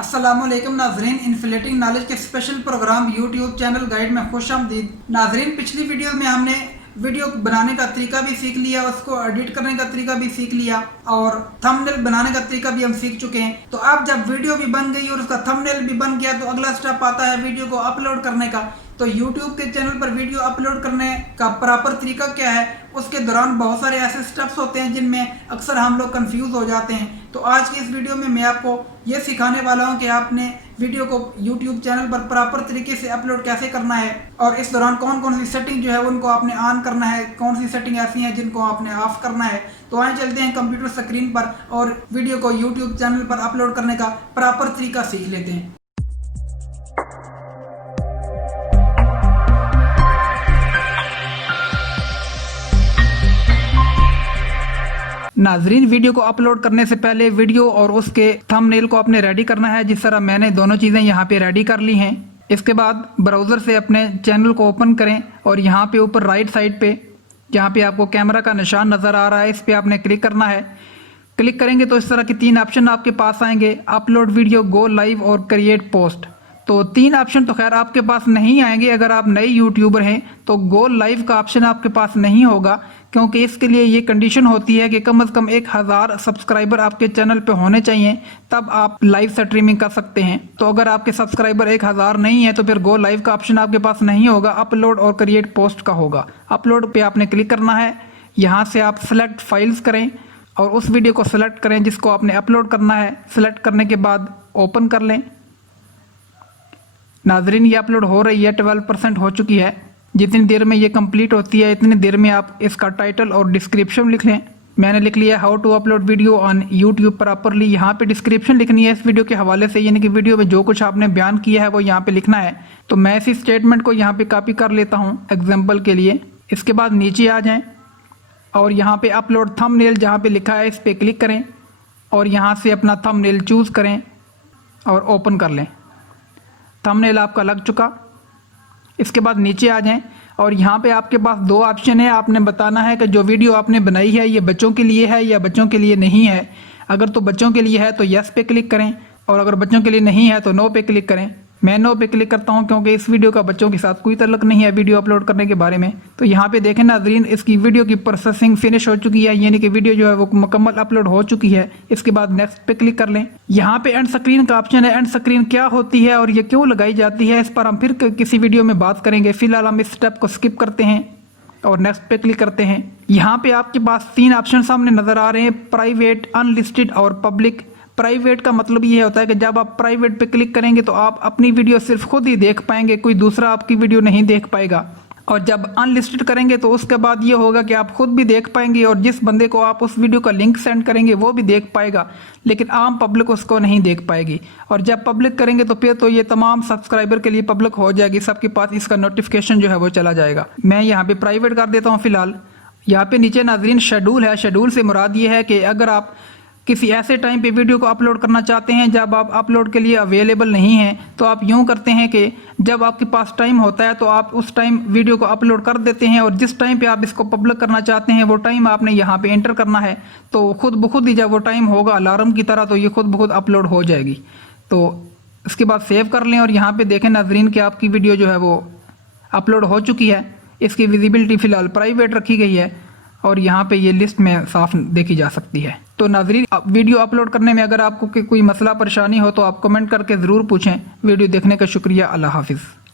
अस्सलामुअलैकुम नाजरीन, inflating knowledge के special programme YouTube channel guide में खुशामदीद। नाजरीन, पिछली वीडियो में हमने वीडियो बनाने का तरीका भी सीख लिया, उसको एडिट करने का तरीका भी सीख लिया और थंबनेल बनाने का तरीका भी हम सीख चुके हैं। तो अब जब वीडियो भी बन गई और उसका थंबनेल भी बन गया तो अगला स्टेप आता है वीडियो को अपलोड करने का। तो YouTube के चैनल पर वीडियो अपलोड करने का प्रॉपर तरीका क्या है, उसके दौरान बहुत सारे ऐसे स्टेप्स होते हैं जिनमें अक्सर हम लोग कंफ्यूज हो जाते हैं। तो आज की इस वीडियो में मैं आपको ये सिखाने वाला हूं कि आपने वीडियो को YouTube चैनल पर प्रॉपर तरीके से अपलोड कैसे करना है और इस दौरान कौन कौन सी सेटिंग जो है उनको आपने ऑन करना है, कौन सी सेटिंग ऐसी हैं जिनको आपने ऑफ करना है। तो आइए चलते हैं कंप्यूटर स्क्रीन पर और वीडियो को YouTube चैनल पर अपलोड करने का प्रॉपर तरीका सीख लेते हैं। नाजरीन, वीडियो को अपलोड करने से पहले वीडियो और उसके थंबनेल को आपने रेडी करना है। जिस तरह मैंने दोनों चीज़ें यहाँ पे रेडी कर ली हैं। इसके बाद ब्राउज़र से अपने चैनल को ओपन करें और यहाँ पे ऊपर राइट साइड पे जहाँ पे आपको कैमरा का निशान नज़र आ रहा है, इस पर आपने क्लिक करना है। क्लिक करेंगे तो इस तरह के तीन ऑप्शन आपके पास आएंगे, अपलोड वीडियो, गो लाइव और क्रिएट पोस्ट। तो तीन ऑप्शन तो खैर आपके पास नहीं आएंगे। अगर आप नए यूट्यूबर हैं तो गो लाइव का ऑप्शन आपके पास नहीं होगा, क्योंकि इसके लिए ये कंडीशन होती है कि कम से कम 1000 सब्सक्राइबर आपके चैनल पे होने चाहिए, तब आप लाइव स्ट्रीमिंग कर सकते हैं। तो अगर आपके सब्सक्राइबर 1000 नहीं है तो फिर गो लाइव का ऑप्शन आपके पास नहीं होगा, अपलोड और क्रिएट पोस्ट का होगा। अपलोड पे आपने क्लिक करना है। यहाँ से आप सेलेक्ट फाइल्स करें और उस वीडियो को सिलेक्ट करें जिसको आपने अपलोड करना है। सिलेक्ट करने के बाद ओपन कर लें। नाजरीन, ये अपलोड हो रही है, 12% हो चुकी है। जितनी देर में ये कंप्लीट होती है इतनी देर में आप इसका टाइटल और डिस्क्रिप्शन लिख लें। मैंने लिख लिया how to upload video on YouTube properly. यहाँ पे डिस्क्रिप्शन लिखनी है इस वीडियो के हवाले से, यानी कि वीडियो में जो कुछ आपने बयान किया है वो यहाँ पे लिखना है। तो मैं इसी स्टेटमेंट को यहाँ पे कॉपी कर लेता हूँ एग्जाम्पल के लिए। इसके बाद नीचे आ जाएँ और यहाँ पे अपलोड थंबनेल जहाँ पे लिखा है इस पर क्लिक करें और यहाँ से अपना थंबनेल चूज़ करें और ओपन कर लें। थंबनेल आपका लग चुका। इसके बाद नीचे आ जाएं और यहाँ पे आपके पास दो ऑप्शन है। आपने बताना है कि जो वीडियो आपने बनाई है ये बच्चों के लिए है या बच्चों के लिए नहीं है। अगर तो बच्चों के लिए है तो यस पे क्लिक करें और अगर बच्चों के लिए नहीं है तो नो पे क्लिक करें। मैं नो पे क्लिक करता हूँ क्योंकि इस वीडियो का बच्चों के साथ कोई ताल्लुक नहीं है वीडियो अपलोड करने के बारे में। तो यहाँ पे देखें नाजरीन, इसकी वीडियो की प्रोसेसिंग फिनिश हो चुकी है, यानी कि वीडियो जो है वो मुकम्मल अपलोड हो चुकी है। इसके बाद नेक्स्ट पे क्लिक कर लें। यहाँ पे एंड स्क्रीन का ऑप्शन है। एंड स्क्रीन क्या होती है और ये क्यों लगाई जाती है, इस पर हम फिर किसी वीडियो में बात करेंगे। फिलहाल हम इस स्टेप को स्किप करते हैं और नेक्स्ट पे क्लिक करते हैं। यहाँ पे आपके पास तीन ऑप्शन सामने नजर आ रहे हैं, प्राइवेट, अनलिस्टेड और पब्लिक। प्राइवेट का मतलब ये होता है कि जब आप प्राइवेट पे क्लिक करेंगे तो आप अपनी वीडियो सिर्फ खुद ही देख पाएंगे, कोई दूसरा आपकी वीडियो नहीं देख पाएगा। और जब अनलिस्टेड करेंगे तो उसके बाद ये होगा कि आप खुद भी देख पाएंगे और जिस बंदे को आप उस वीडियो का लिंक सेंड करेंगे वो भी देख पाएगा, लेकिन आम पब्लिक उसको नहीं देख पाएगी। और जब पब्लिक करेंगे तो फिर तो ये तमाम सब्सक्राइबर के लिए पब्लिक हो जाएगी, सबके पास इसका नोटिफिकेशन जो है वो चला जाएगा। मैं यहाँ पे प्राइवेट कर देता हूँ फिलहाल। यहाँ पे नीचे नाजरीन शेड्यूल है। शेड्यूल से मुराद ये है कि अगर आप किसी ऐसे टाइम पे वीडियो को अपलोड करना चाहते हैं जब आप अपलोड के लिए अवेलेबल नहीं हैं, तो आप यूं करते हैं कि जब आपके पास टाइम होता है तो आप उस टाइम वीडियो को अपलोड कर देते हैं और जिस टाइम पे आप इसको पब्लिक करना चाहते हैं वो टाइम आपने यहाँ पे एंटर करना है। तो खुद ब खुद ही जब वो टाइम होगा अलार्म की तरह तो ये खुद ब खुद अपलोड हो जाएगी। तो इसके बाद सेव कर लें और यहाँ पर देखें नाजरीन कि आपकी वीडियो जो है वो अपलोड हो चुकी है। इसकी विजिबिलिटी फ़िलहाल प्राइवेट रखी गई है और यहाँ पे ये लिस्ट में साफ देखी जा सकती है। तो नाजरीन, वीडियो अपलोड करने में अगर आपको कोई मसला परेशानी हो तो आप कमेंट करके ज़रूर पूछें। वीडियो देखने का शुक्रिया। अल्लाह हाफिज़।